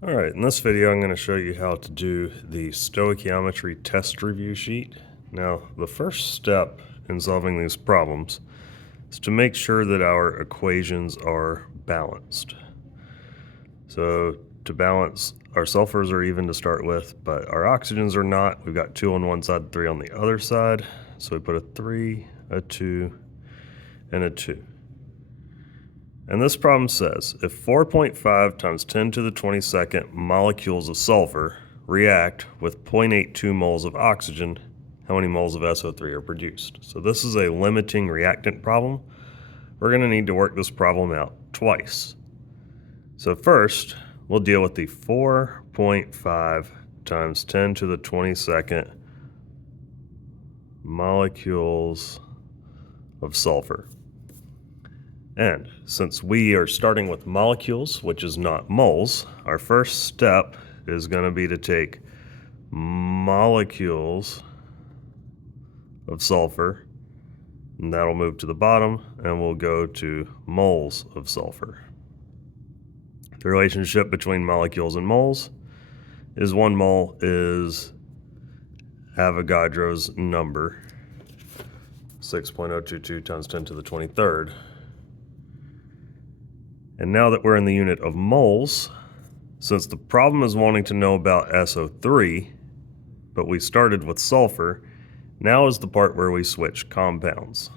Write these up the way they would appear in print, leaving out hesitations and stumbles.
Alright, in this video I'm going to show you how to do the stoichiometry test review sheet. Now, the first step in solving these problems is to make sure that our equations are balanced. So, to balance, our sulfurs are even to start with, but our oxygens are not. We've got 2 on one side, 3 on the other side. So we put a 3, a 2, and a 2. And this problem says, if 4.5 times 10 to the 22nd molecules of sulfur react with 0.82 moles of oxygen, how many moles of SO3 are produced? So this is a limiting reactant problem. We're going to need to work this problem out twice. So first, we'll deal with the 4.5 times 10 to the 22nd molecules of sulfur. And since we are starting with molecules, which is not moles, our first step is going to be to take molecules of sulfur, and that'll move to the bottom, and we'll go to moles of sulfur. The relationship between molecules and moles is 1 mole is Avogadro's number, 6.022 times 10 to the 23rd. And now that we're in the unit of moles, since the problem is wanting to know about SO3, but we started with sulfur, now is the part where we switch compounds.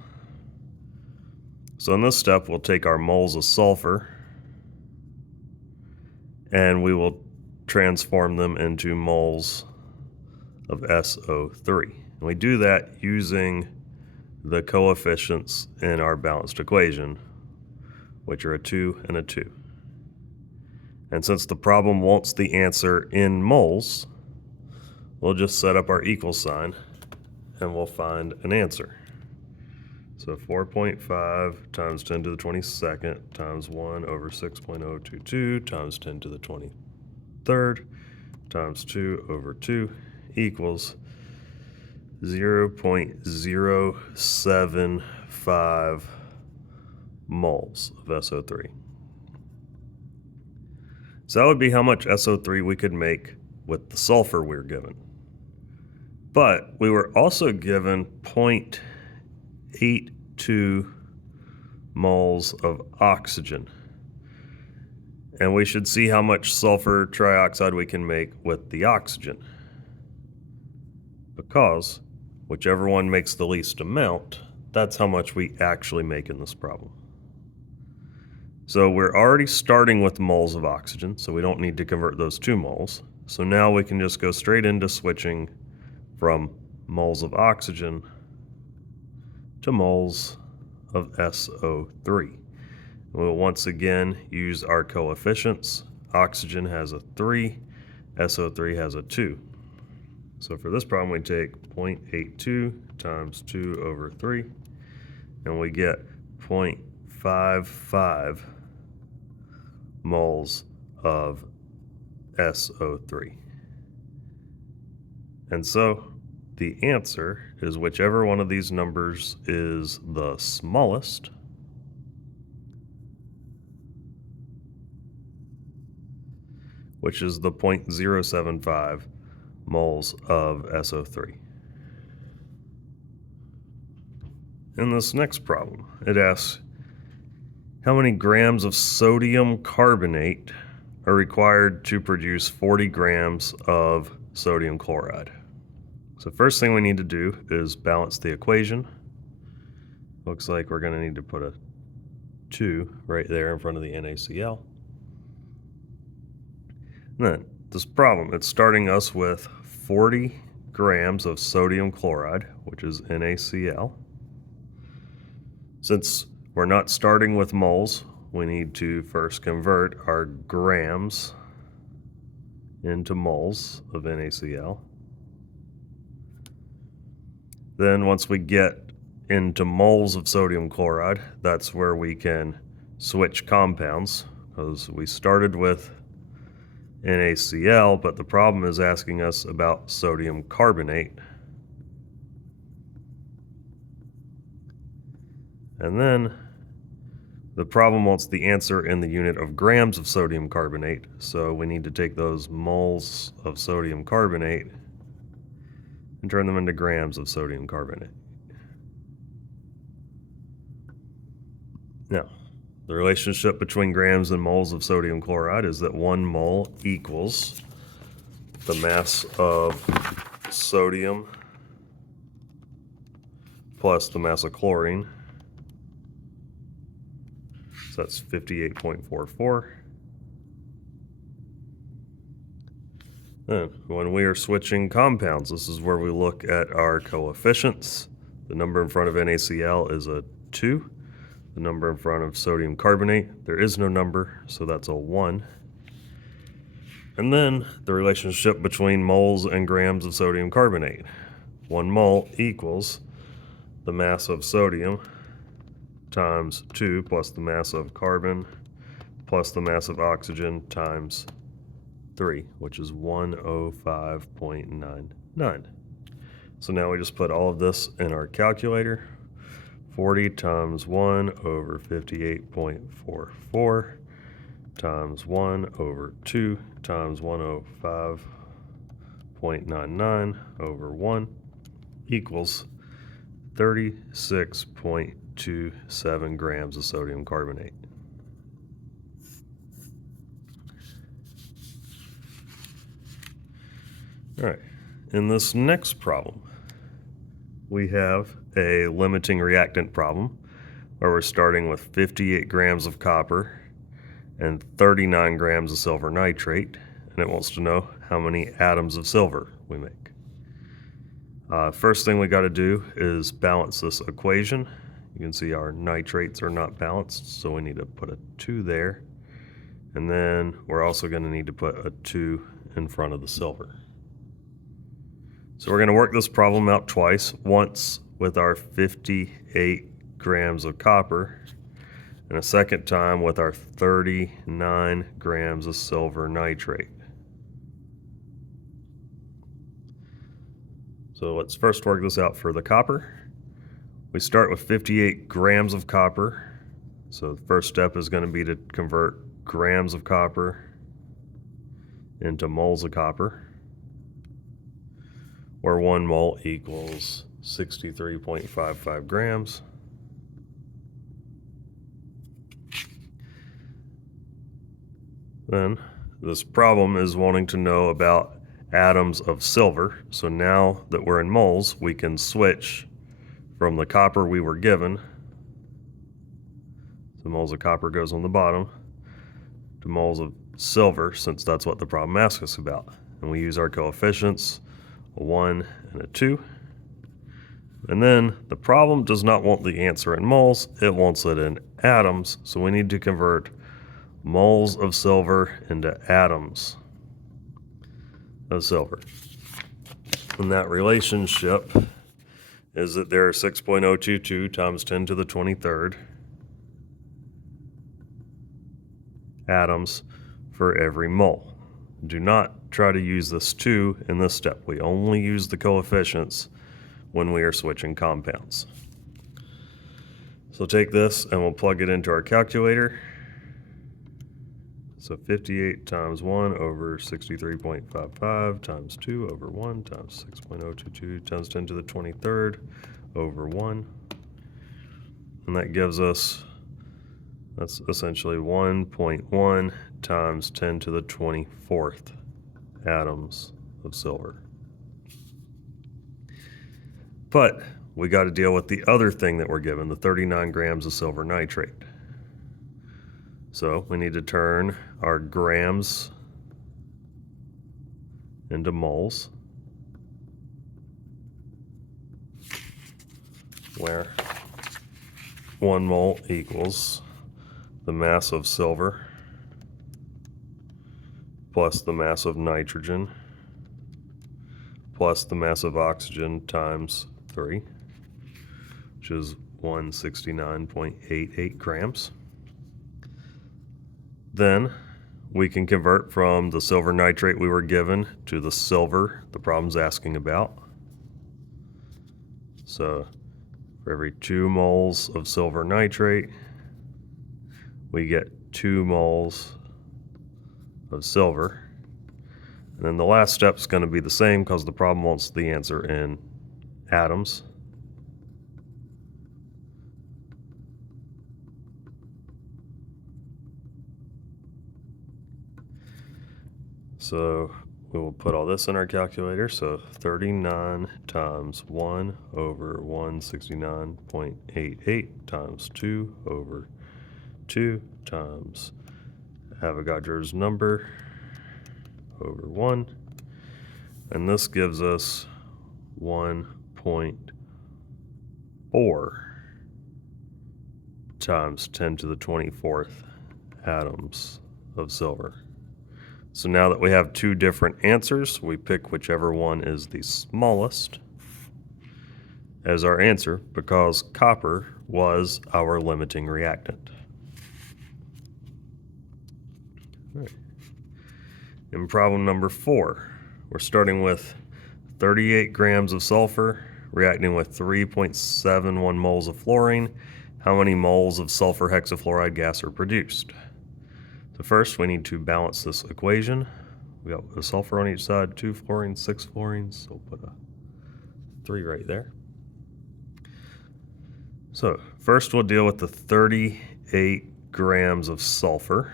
So in this step, we'll take our moles of sulfur and we will transform them into moles of SO3. And we do that using the coefficients in our balanced equation, which are a 2 and a 2. And since the problem wants the answer in moles, we'll just set up our equal sign and we'll find an answer. So 4.5 times 10 to the 22nd times 1 over 6.022 times 10 to the 23rd times 2 over 2 equals 0.075 moles of SO3. So that would be how much SO3 we could make with the sulfur we were given. But we were also given 0.82 moles of oxygen. And we should see how much sulfur trioxide we can make with the oxygen. Because whichever one makes the least amount, that's how much we actually make in this problem. So we're already starting with moles of oxygen, so we don't need to convert those to moles. So now we can just go straight into switching from moles of oxygen to moles of SO3. We'll once again use our coefficients. Oxygen has a 3, SO3 has a 2. So for this problem, we take 0.82 times 2 over 3, and we get 0.55 moles of SO3. And so the answer is whichever one of these numbers is the smallest, which is the 0.075 moles of SO3. In this next problem, it asks, how many grams of sodium carbonate are required to produce 40 grams of sodium chloride? So first thing we need to do is balance the equation. Looks like we're going to need to put a 2 right there in front of the NaCl. And then this problem, it's starting us with 40 grams of sodium chloride, which is NaCl. Since we're not starting with moles, we need to first convert our grams into moles of NaCl. Then once we get into moles of sodium chloride, that's where we can switch compounds, because we started with NaCl, but the problem is asking us about sodium carbonate. And then The problem wants the answer in the unit of grams of sodium carbonate, so we need to take those moles of sodium carbonate and turn them into grams of sodium carbonate. Now, the relationship between grams and moles of sodium chloride is that 1 mole equals the mass of sodium plus the mass of chlorine. So that's 58.44. Then, when we are switching compounds, this is where we look at our coefficients. The number in front of NaCl is a 2. The number in front of sodium carbonate, there is no number, so that's a 1. And then the relationship between moles and grams of sodium carbonate. 1 mole equals the mass of sodium times 2 plus the mass of carbon plus the mass of oxygen times 3, which is 105.99. So now we just put all of this in our calculator. 40 times 1 over 58.44 times 1 over 2 times 105.99 over 1 equals 36.27 grams of sodium carbonate. All right, in this next problem, we have a limiting reactant problem where we're starting with 58 grams of copper and 39 grams of silver nitrate, and it wants to know how many atoms of silver we make. First thing we got to do is balance this equation. You can see our nitrates are not balanced, so we need to put a 2 there, and then we're also going to need to put a 2 in front of the silver. So we're going to work this problem out twice, once with our 58 grams of copper, and a second time with our 39 grams of silver nitrate. So let's first work this out for the copper. We start with 58 grams of copper. So the first step is going to be to convert grams of copper into moles of copper, where 1 mole equals 63.55 grams. Then this problem is wanting to know about atoms of silver. So now that we're in moles, we can switch from the copper we were given, so moles of copper goes on the bottom, to moles of silver, since that's what the problem asks us about. And we use our coefficients, a 1 and a 2. And then the problem does not want the answer in moles, it wants it in atoms, so we need to convert moles of silver into atoms of silver. And that relationship is that there are 6.022 times 10 to the 23rd atoms for every mole. Do not try to use this 2 in this step. We only use the coefficients when we are switching compounds. So take this and we'll plug it into our calculator. So 58 times 1 over 63.55 times 2 over 1 times 6.022 times 10 to the 23rd over 1. And that gives us, that's essentially 1.1 times 10 to the 24th atoms of silver. But we got to deal with the other thing that we're given, the 39 grams of silver nitrate. So we need to turn our grams into moles, where 1 mole equals the mass of silver plus the mass of nitrogen plus the mass of oxygen times 3, which is 169.88 grams. Then we can convert from the silver nitrate we were given to the silver the problem's asking about. So for every 2 moles of silver nitrate, we get 2 moles of silver. And then the last step is going to be the same because the problem wants the answer in atoms. So we will put all this in our calculator. So 39 times 1 over 169.88 times 2 over 2 times Avogadro's number over 1. And this gives us 1.4 times 10 to the 24th atoms of silver. So now that we have 2 different answers, we pick whichever one is the smallest as our answer because copper was our limiting reactant. All right. In problem number 4, we're starting with 38 grams of sulfur reacting with 3.71 moles of fluorine. How many moles of sulfur hexafluoride gas are produced? So first we need to balance this equation. We got the sulfur on each side, 2 fluorines, 6 fluorines, so we'll put a 3 right there. So first we'll deal with the 38 grams of sulfur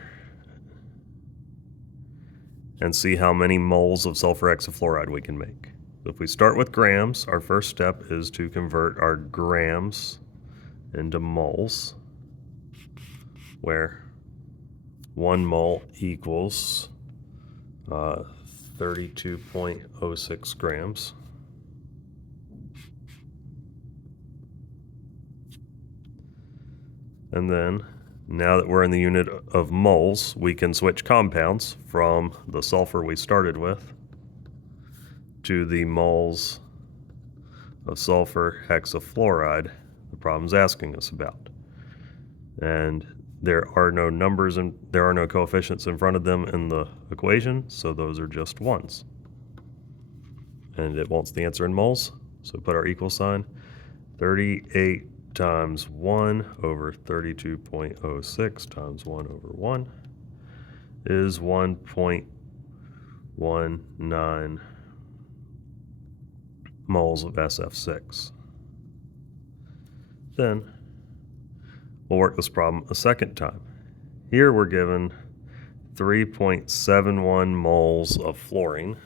and see how many moles of sulfur hexafluoride we can make. So if we start with grams, our first step is to convert our grams into moles, where 1 mole equals 32.06 grams. And then, now that we're in the unit of moles, we can switch compounds from the sulfur we started with to the moles of sulfur hexafluoride the problem's asking us about. And there are no numbers and there are no coefficients in front of them in the equation, so those are just ones. And it wants the answer in moles, so put our equal sign. 38 times 1 over 32.06 times 1 over 1 is 1.19 moles of SF6. Then we'll work this problem a second time. Here we're given 3.71 moles of fluorine.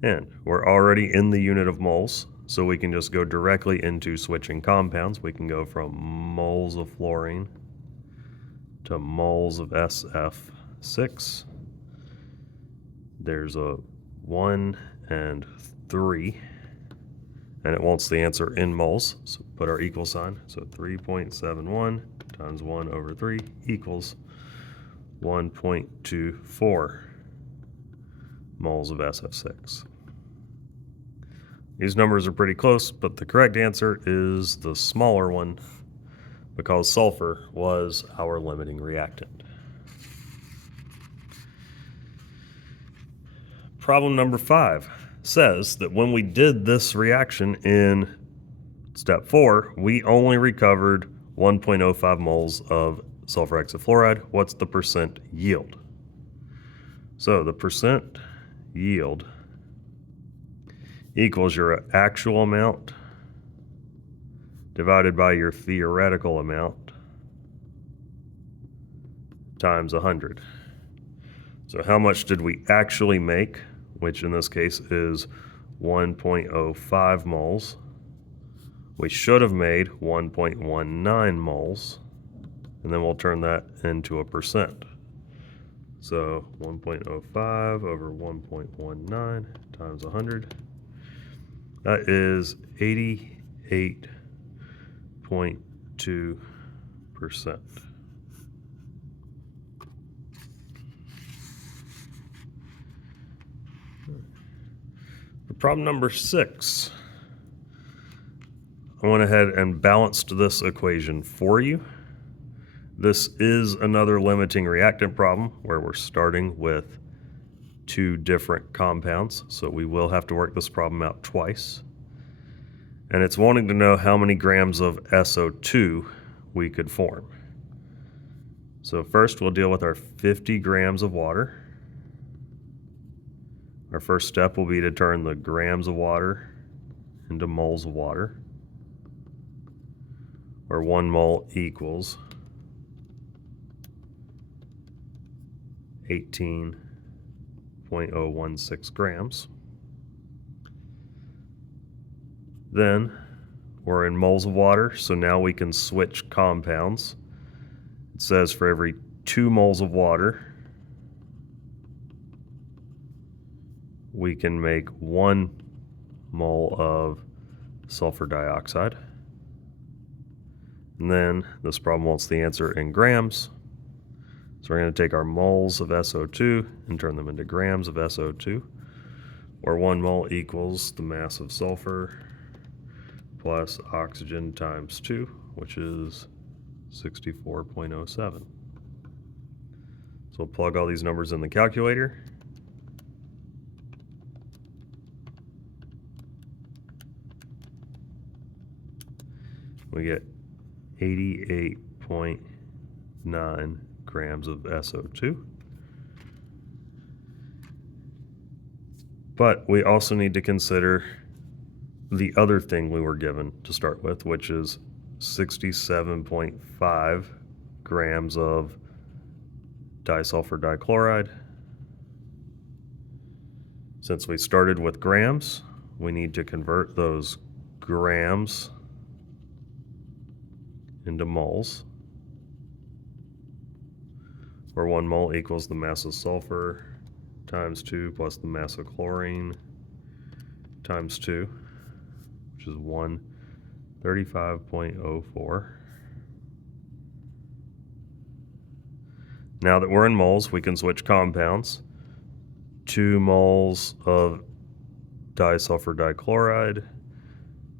And we're already in the unit of moles, so we can just go directly into switching compounds. We can go from moles of fluorine to moles of SF6. There's a 1 and 3. And it wants the answer in moles, so put our equal sign. So 3.71 times 1 over 3 equals 1.24 moles of SF6. These numbers are pretty close, but the correct answer is the smaller one because sulfur was our limiting reactant. Problem number 5 says that when we did this reaction in step 4, we only recovered 1.05 moles of sulfur hexafluoride. What's the percent yield? So the percent yield equals your actual amount divided by your theoretical amount times 100. So how much did we actually make, which in this case is 1.05 moles. We should have made 1.19 moles, and then we'll turn that into a percent. So 1.05 over 1.19 times 100. That is 88.2%. For problem number 6, I went ahead and balanced this equation for you. This is another limiting reactant problem where we're starting with 2 different compounds, so we will have to work this problem out twice. and it's wanting to know how many grams of SO2 we could form. So first we'll deal with our 50 grams of water. Our first step will be to turn the grams of water into moles of water, where 1 mole equals 18.016 grams. Then we're in moles of water, so now we can switch compounds. It says for every 2 moles of water, we can make 1 mole of sulfur dioxide. And then this problem wants the answer in grams. So we're going to take our moles of SO2 and turn them into grams of SO2, where 1 mole equals the mass of sulfur plus oxygen times 2, which is 64.07. So we'll plug all these numbers in the calculator. We get 88.9 grams of SO2. But we also need to consider the other thing we were given to start with, which is 67.5 grams of disulfur dichloride. Since we started with grams, we need to convert those grams into moles, where 1 mole equals the mass of sulfur times 2 plus the mass of chlorine times 2, which is 135.04. Now that we're in moles, we can switch compounds. 2 moles of disulfur dichloride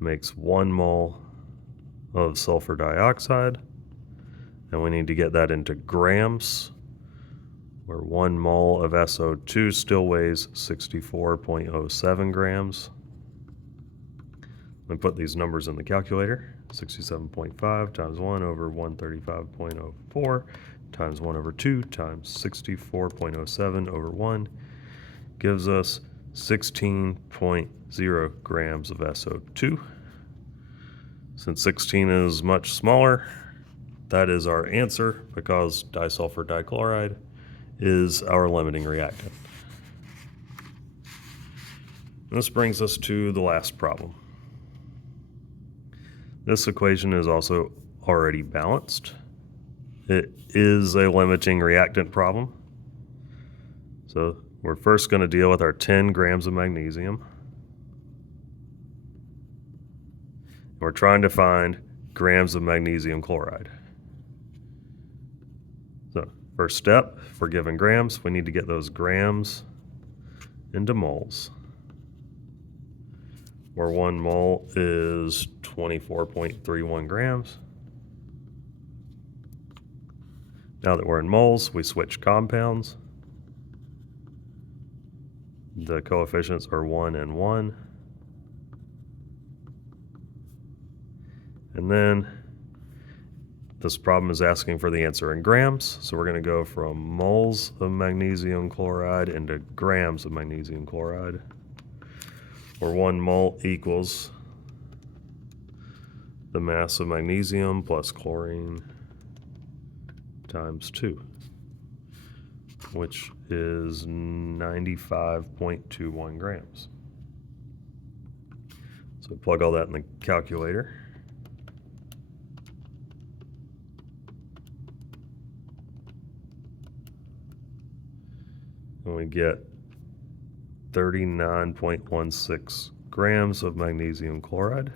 makes 1 mole of sulfur dioxide, and we need to get that into grams, where 1 mole of SO2 still weighs 64.07 grams. Let me put these numbers in the calculator. 67.5 times 1 over 135.04 times 1 over 2 times 64.07 over 1 gives us 16.0 grams of SO2. Since 16 is much smaller, that is our answer, because disulfur dichloride is our limiting reactant. This brings us to the last problem. This equation is also already balanced. It is a limiting reactant problem. So we're first going to deal with our 10 grams of magnesium. We're trying to find grams of magnesium chloride. So first step, if we're given grams, we need to get those grams into moles, where 1 mole is 24.31 grams. Now that we're in moles, we switch compounds. The coefficients are 1 and 1. And then this problem is asking for the answer in grams, so we're going to go from moles of magnesium chloride into grams of magnesium chloride, where 1 mole equals the mass of magnesium plus chlorine times 2, which is 95.21 grams. So plug all that in the calculator. And we get 39.16 grams of magnesium chloride.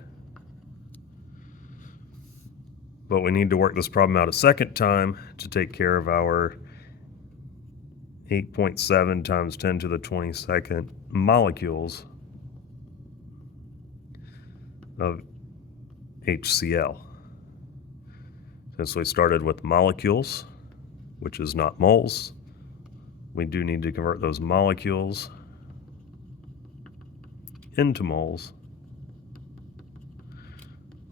But we need to work this problem out a second time to take care of our 8.7 times 10 to the 22nd molecules of HCl. Since we started with molecules, which is not moles, we do need to convert those molecules into moles,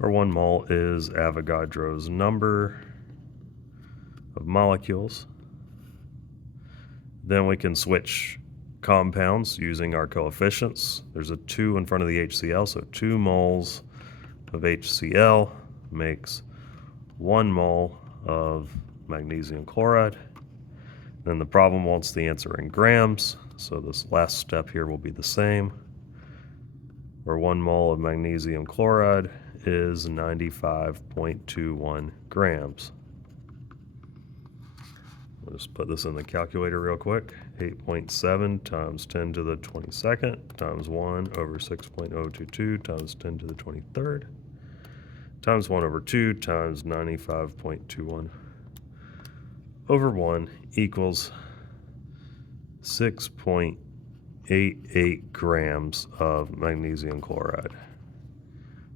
Our 1 mole is Avogadro's number of molecules. Then we can switch compounds using our coefficients. There's a 2 in front of the HCl, so 2 moles of HCl makes 1 mole of magnesium chloride. Then the problem wants the answer in grams, so this last step here will be the same, where 1 mole of magnesium chloride is 95.21 grams. We'll just put this in the calculator real quick. 8.7 times 10 to the 22nd times 1 over 6.022 times 10 to the 23rd times 1 over 2 times 95.21 over 1 equals 6.88 grams of magnesium chloride.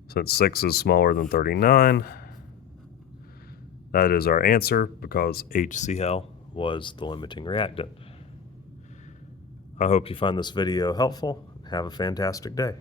Since 6 is smaller than 39, that is our answer because HCl was the limiting reactant. I hope you find this video helpful. Have a fantastic day.